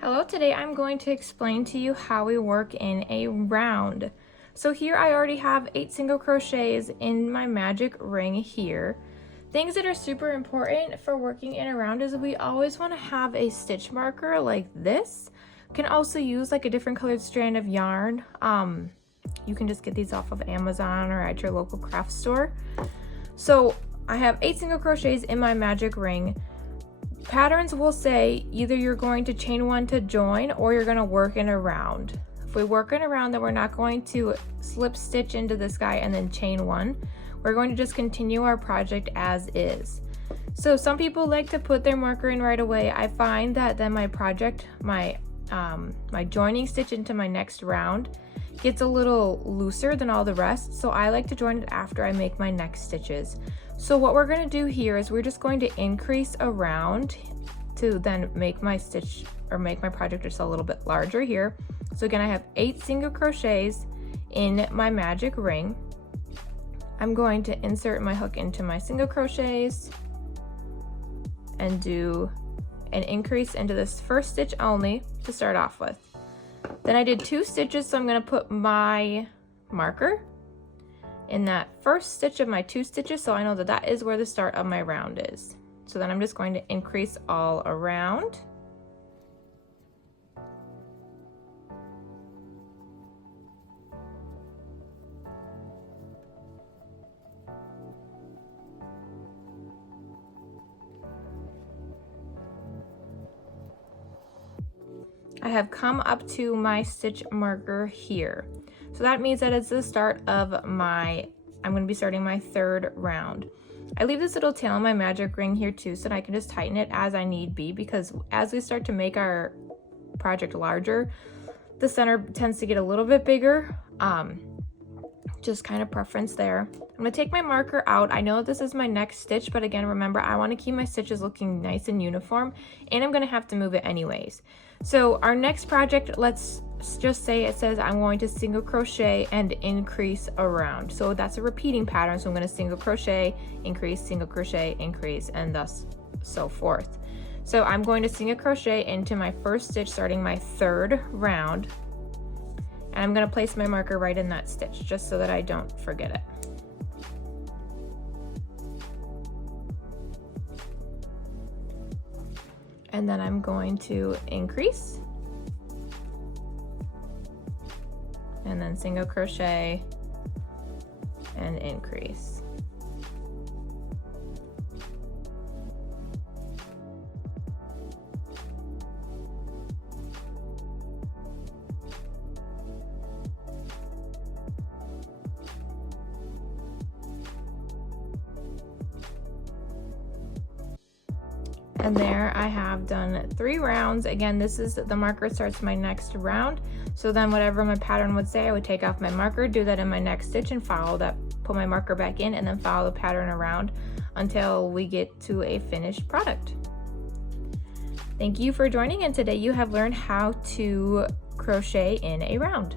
Hello, today I'm going to explain to you how we work in a round. So here I already have 8 single crochets in my magic ring here. Things that are super important for working in a round is we always want to have a stitch marker like this. You can also use like a different colored strand of yarn. You can just get these off of Amazon or at your local craft store. So I have 8 single crochets in my magic ring. Patterns will say either you're going to chain one to join or you're going to work in a round. If we work in a round, then we're not going to slip stitch into this guy and then chain one. We're going to just continue our project as is. So some people like to put their marker in right away. I find that then my project, my joining stitch into my next round gets a little looser than all the rest. So I like to join it after I make my next stitches. So what we're going to do here is we're just going to increase around to then make my stitch or make my project just a little bit larger here. So again, I have 8 single crochets in my magic ring. I'm going to insert my hook into my single crochets and do an increase into this first stitch only to start off with. Then I did 2 stitches, so I'm going to put my marker in that first stitch of my 2 stitches, so I know that that is where the start of my round is. So then I'm just going to increase all around. I have come up to my stitch marker here. So that means that it's the start of I'm going to be starting my 3rd round. I leave this little tail on my magic ring here too so that I can just tighten it as I need be, because as we start to make our project larger, the center tends to get a little bit bigger. Just kind of preference there. I'm going to take my marker out. I know this is my next stitch, but again, remember, I want to keep my stitches looking nice and uniform, and I'm going to have to move it anyways. So our next project, let's just say it says I'm going to single crochet and increase around. So that's a repeating pattern. So I'm going to single crochet, increase, and thus so forth. So I'm going to single crochet into my first stitch, starting my 3rd round. And I'm going to place my marker right in that stitch just so that I don't forget it. And then I'm going to increase and then single crochet and increase. And there I have done 3 rounds. Again, this is the marker starts my next round. So then whatever my pattern would say, I would take off my marker, do that in my next stitch and follow that, put my marker back in and then follow the pattern around until we get to a finished product. Thank you for joining, and today you have learned how to crochet in a round.